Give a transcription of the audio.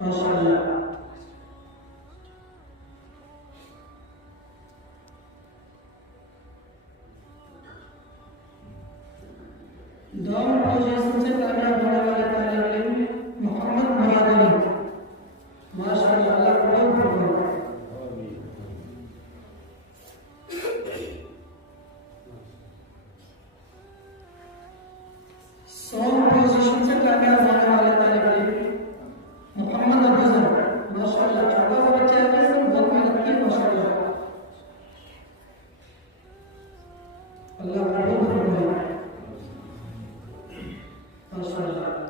माशाअल्लाह। Down position से कामयाब होने वाले तालिब इल्म मोहम्मद मुराद अली, माशाअल्लाह, अल्लाह कबूल फरमाए। सॉन्ग पोजीशन से कामयाब होने वाले तालिब इल्म मोहम्मद अफजल, माशाअल्लाह, छोटा सा बच्चा है लेकिन बहुत मेहनत की, माशाअल्लाह, अल्लाह कबूल फरमाए, माशाअल्लाह।